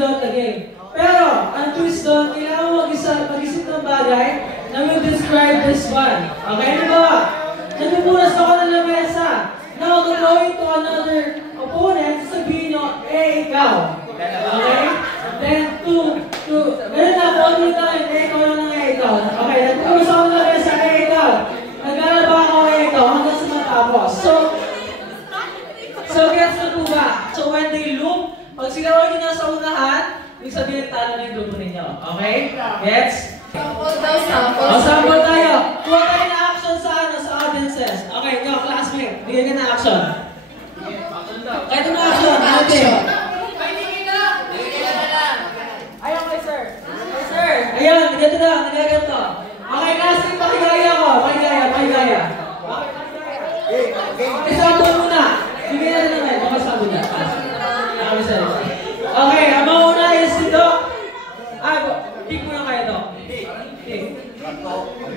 throughout the game. Pero, ang twist doon, kailangan mo mag-isip ng bagay na will describe this one. Okay, ano ba? Nagpupunas ako ng lamesa. Now, to go into another opponent, sabihin nyo, ikaw. Okay? Then, meron na, kung ano tayo, ikaw lang ng ikaw. Okay, nagpupunas ako ng lamesa, ikaw. Naglalaba ako, ikaw, hanggang sa matapos. So gets na po ba? So when they loop, pag sila nyo nasa unahan, ibig sabihin talo na yung grupo ninyo. Okay? Gets? Sample tayo. Kuha tayo na action sa audiences. Okay, ikaw, classmate. Bigyan ka na action. Kahit na action. Action. Ayan kay sir. Kay sir. Ayan, ganito na. Nagaganto. Okay, classmate, pakigaya ko. Pakigaya. Example muna. Bigyan natin naman. Makasabi na. Okay, ang mauna is si Doc. Pick mo na kayo, Doc. Pick.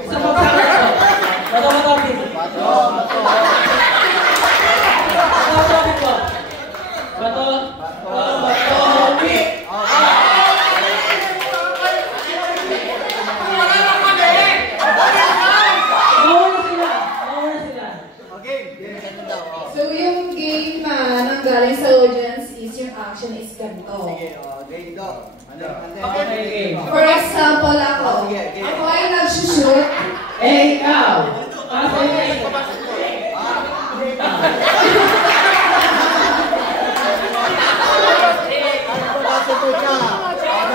Sa pagsakas ko. Bato, pick. Bato, pick ko. Bato, pick. So yung game na nanggaling sa audience is yung action is ganito. Sige, game Doc. Okay. For example ako. Ako ay nagsushoot. Ikaw.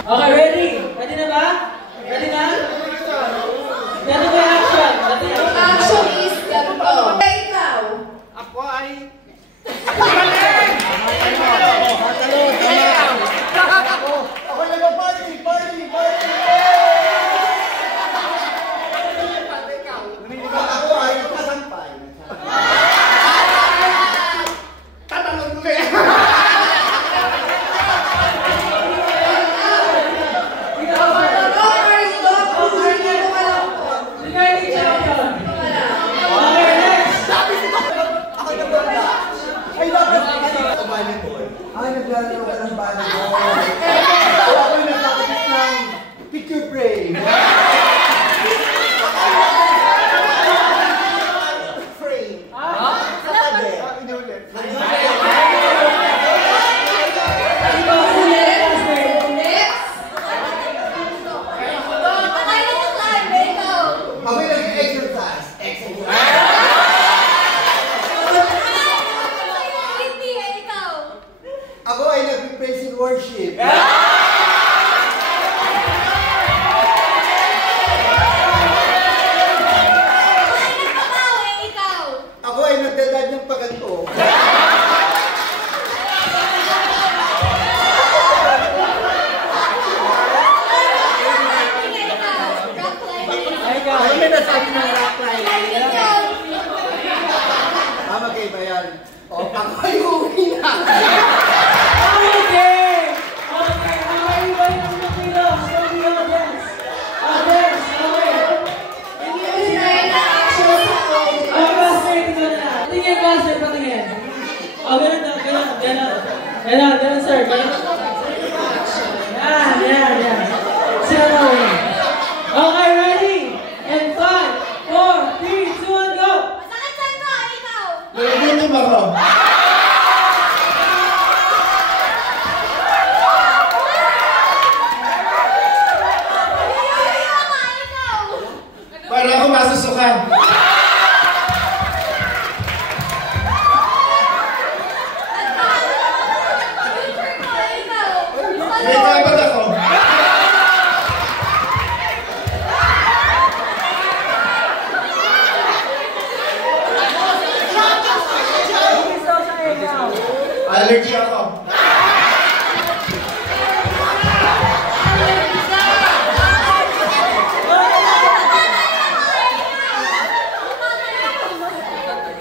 Okay, ready? Ready na ba? Ready na? Ganito ba yung action? Action is ganito. Right now. Ako ay... Ako nag-party! Ako ay kasampay. Tatalon mo kaya! Ay, naglalaro ka ng volleyball. Ako'y nagkakabit ng picture frame. Frame. Sa tabi. Inulit. Ako'y nag-exercise. Ako ay nag-praise and worship. Ako ay nagdadad ng paganto. Ay, may nasabi ng rock climbing. Magkaiba yan. O, ako ay uwi na. Ganun, sir. Yan. Okay, ready? And 5, 4, 3, 2, 1, go! Masakit sa'yo ko, ikaw! Nagugutom ako. Para ako masusukan. May kapat ako. Allergy ako.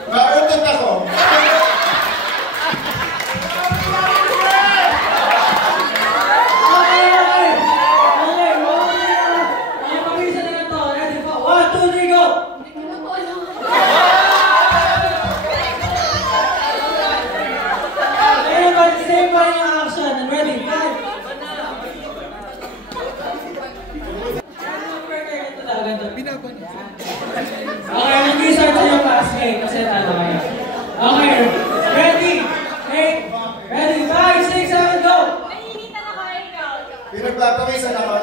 Mautot ako. Okay. Pinagpapawisan ako.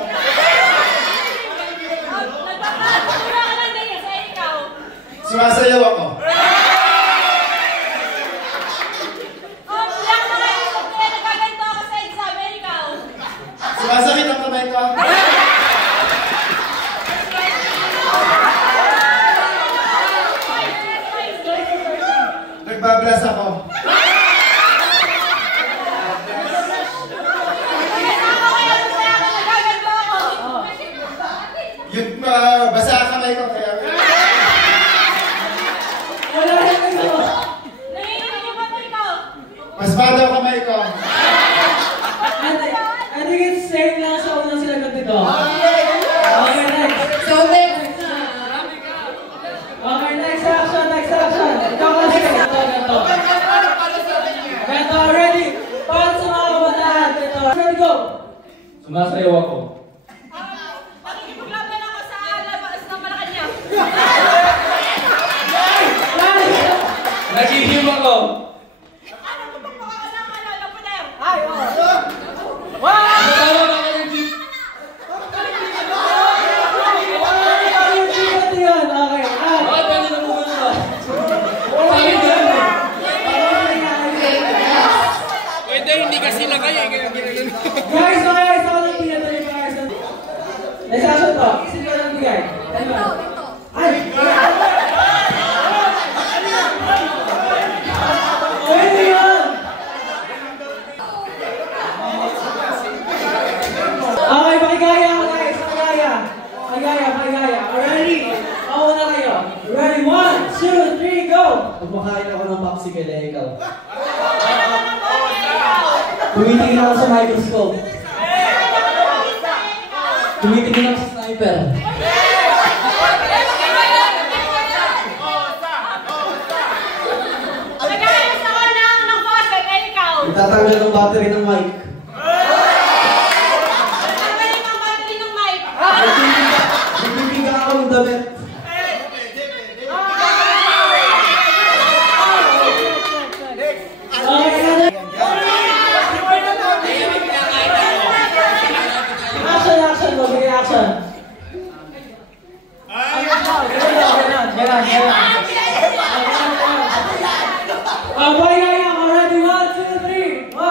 Nagpapakura ka lang din sa ikaw. Sumasayaw ako. Lang na kayo. Kaya nagaganto ako sa exam. Ikaw. Sumasakit ang kamay ko. Nagbablas ako. Yung basa ang kamay ko kaya. Wala rin kayo. Nanginginig yung bato ikaw. Mas bado ang kamay ko. I think it's same lang sa unang sinagot nito. Okay, next. So, next na. Okay, next action, next action. Ikaw kasi. Ganto. Ganto, ready? Para sa mga kabataan. Ganto, ready, go. Sumasayaw ako. Pakikipaglaban ako sa labas ng Malacanang. Nagigim ako. Ano kung pagpaka ng lapuner? Natawag ako ng jeep. Okay, Bakit pwede na muna ba? Bakit ganun? Pwede, hindi kasi lang kayo. guys, okay, sa unang pinatuloy pa guys. Next action to. Isip ka ng bigay. Ay! Pwede yun! Okay, pakigaya ako guys. Pakigaya. Ready? Ako na kayo. Ready? 1, 2, 3, go! Kumakain ako ng popsicle eh, ikaw. Tumitingin ako sa microscope. Tumitingin ako sa sniper. Nag-ayos ako ng faucet. Ikaw. Itatanggal ng battery ng mic. Nagpapalit ang battery ng mic. Nagbibiga ako ng damit. Action, go, bigay action. Ganun. Pakigaya ako. Ready? 1, 2, 3, 1.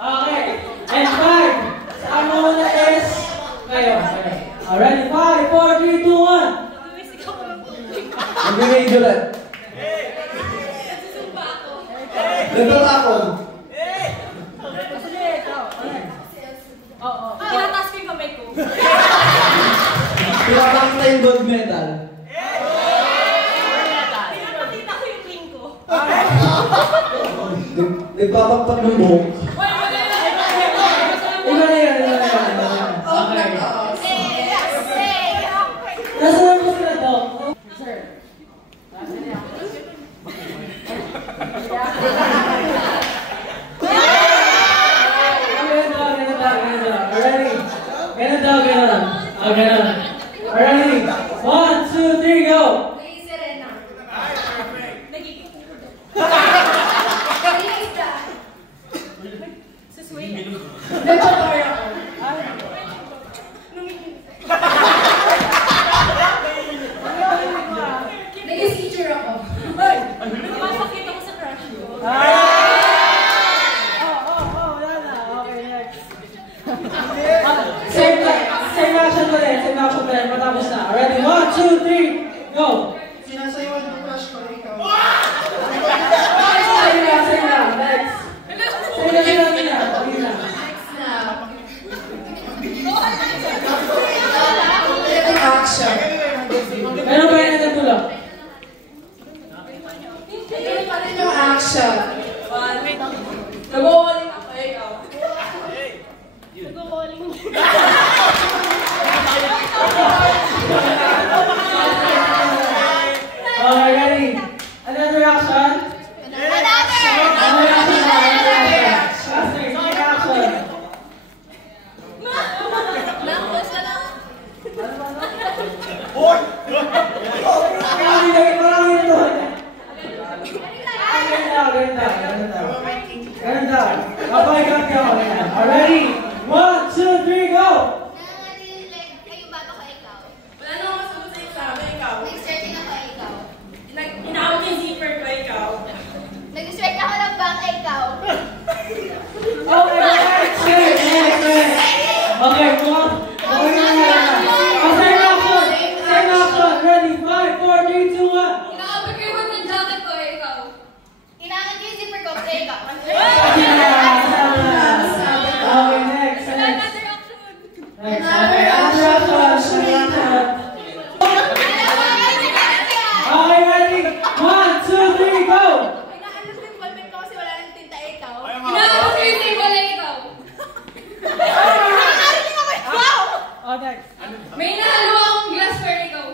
Okay. And 5. Saan mo na is? Kayo. Ready? 5, 4, 3, 2, 1. Nag-radio ulit. Susumba ako. Nagtatapon. Pinataas ko yung kamay ko. Pinapakita yung gold medal. Pinapakita ko yung ring ko. Nagpapagpag ng buhok. Iba na yan. Okay. Nasa lang po sila to? Sir. Ganun. Ready? 1, 2, 3, go! Naging Serena. Nagiging. Naging Isda. Susway. Nagpapara ako. Naging teacher ako. Mapakita ko sa crush ko. Same action pa rin. Matapos na. Ready? 1, 2, 3, go! Sinasayawan ng crush ko ikaw. Same lang. Next. Same lang. Next na. Action. Ano ba yan natulog? Ayun pa rin yung action. Nag-walling ako. Ikaw. Nag-walling. Okay, ready? Another action? Another action. Nakos na lang. Ganda. Okay, ready? 1, 2, 3. May nalo akong glassware ikaw.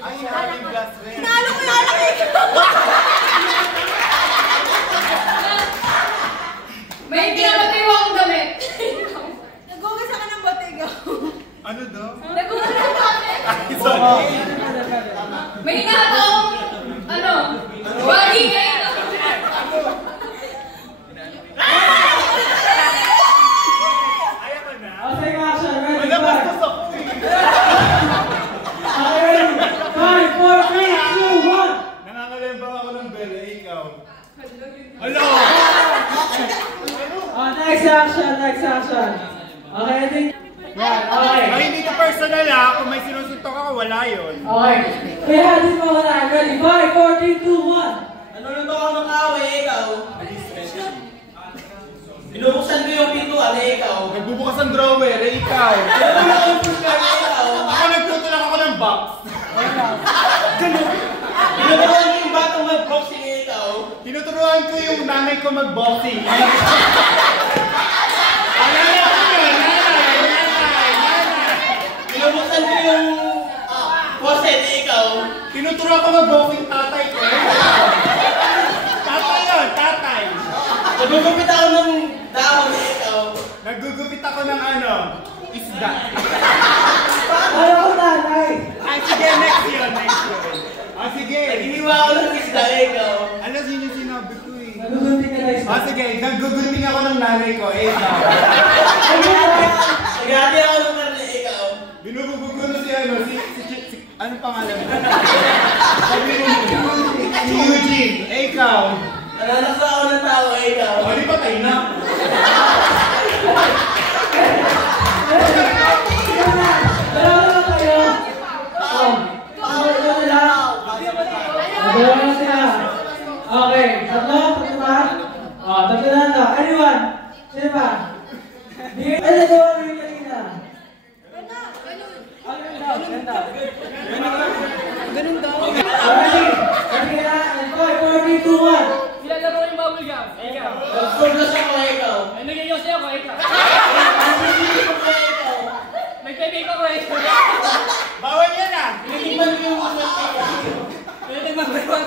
Ay, yung glassware. Nalo ko na lang ikaw. May pinamatay mo akong damit. Nagugasa ka ng bote ikaw. Ano daw? Nagugasa ng bote. Ay, sorry. May nalo akong, body ngayon. Ayaw ko na. Okay, action. Ready, Wala five. bastos ako eh. Okay, ready. 5, 4, 3, 2, 1. Nangangalimbaw ako ng bele, ikaw. Hello! Next action. Okay, ready? Yan, okay. Ay, hindi ko personal ha. Kung may sinusuntok ako, wala yun. Okay. Kaya din mo wala. Ready? 5, 4, 3, 2, 1. Naluluto ako ng away, ikaw. Binubuksan ko yung pintuan, ikaw. Nagbubukas ang drawer, ikaw. Naluluto ko yung pushcart, ikaw. Ako nagtutulak ako ng box. Binubuksan ko yung batong mag-boxing, ikaw. Tinuturuan ko yung nanay ko mag-boxing. Binubuksan ko yung faucet, ikaw. Tinuturuan ko mag-boxing tatay ko. Tatay yun, tatay. Nagugupit ako ng dahon, ikaw. Nagugupit ako ng isda. Ano ko nanay? Ay, sige, next yun. Sige. Naginiwa ako ng isda, ikaw. Ano yun yung sinabi ko eh? Nagugunti ka na isa. Sige, nagugulping ako ng nanay ko, ikaw. Nagati ako ng karne, ikaw. Binubugbog ko na si anong pangalan mo? Sabi mo si Eugene, ikaw. Nananaksa ako ng tao, ikaw. O, di patay na. Dalawa na kayo. Dalawa na sila. Okay, tatlo ba? Tatlo na to. Anyone? Sino ba? Ay, nagawa mo yung kanina. Ganun daw. Alright. Ready na? 5, 4, 3, 2, 1. Ilalaro yung bubble gum. Ikaw. Nagsurlas ako, ikaw. Ay, nagyayos ako. Ikaw. Nagsisipip ako, ikaw. Nagpipik ako. Ikaw. Bawal yan ah. Pinitigman ko yung mga ikaw. Tinitignan ko yung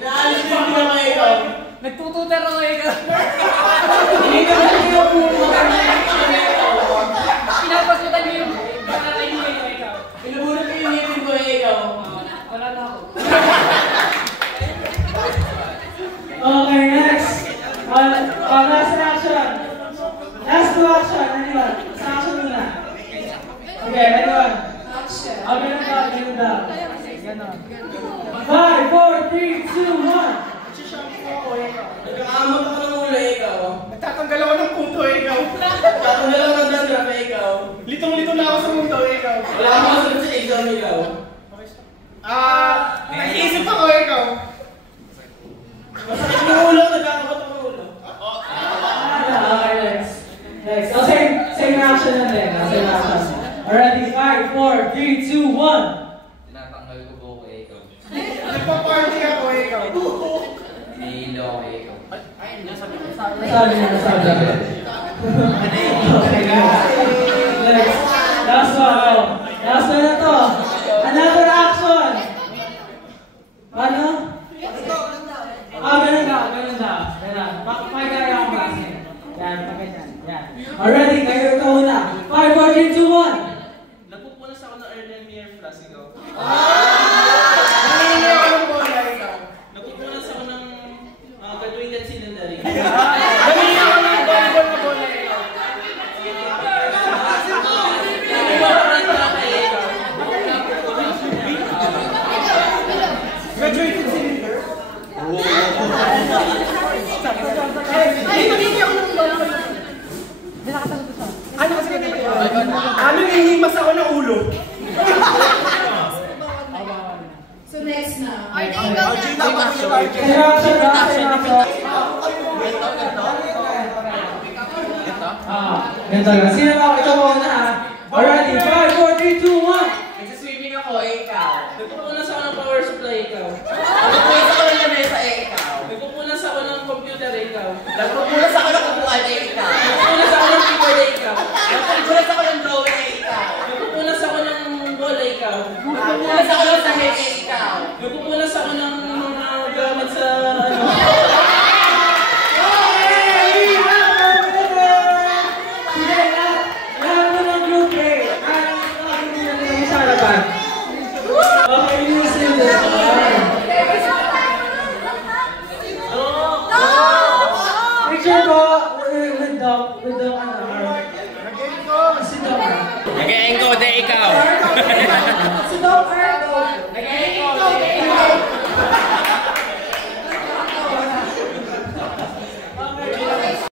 Inaalis ko yung mga ikaw. nagtututer ako. Ikaw. Pinitigman ko yung mga ikaw. Pinapasutan ko yung kaibigan ko. Ikaw. Pinabunod ko yung ngipin ko, ikaw. Wala na ako. Okay, next. Last action. Last two action. Anyone? Sa action muna. Okay, anyone? Action. Ganun daw. Ganon. 5, 4, 3, 2, 1. Nagkakamot ako ng ulo, ikaw. Nagtatanggal ako ng puto, ikaw. Tatanggal ako ng dandruff, ikaw. Litong-lito na ako sa mundo, ikaw. Wala akong masunod sa exam, ikaw. Nag-iisip ako, ikaw. Masakit yung ulo, nagkakamot ako ng ulo. Okay, next. Next. Same action na din. Same action. Already, 5, 4, 3, 2, 1. Tinatanggal ko buko, ikaw. Nagpa-party ako, ikaw. Nihilo ako, ikaw. Nasabi niya. Okay, next. Last one. Last one na to. Another action. Ano? Ganun daw. Pakagaya ang base. Yan, pakagyan. Yan. Already, kayo ito una. 5, 4, 3, 2, 1. Napupunas ako ng Erlenmeyer Flask, ikaw. Nangingi ako ng bola, ikaw. Napupunas ako ng graduated cylinder. Nangingi ako ng volleyball na bola, ikaw. Graduated cylinder? Ano kasi ano hihimas ako ng ulo? So next na. Same action na. Same action. Ganito lang. Sino ba? Ito muna ha. Already, 5, 4, 3, 2, 1. Nagsiswimming ako, ikaw. Nagpupunas ako ng power supply, ikaw. Nagpupunas ako ng lamesa, ikaw. Nagpupunas ako ng computer, ikaw. Nagpupunas ako ng upuan, ikaw. Sit down. Nag-encode ikaw.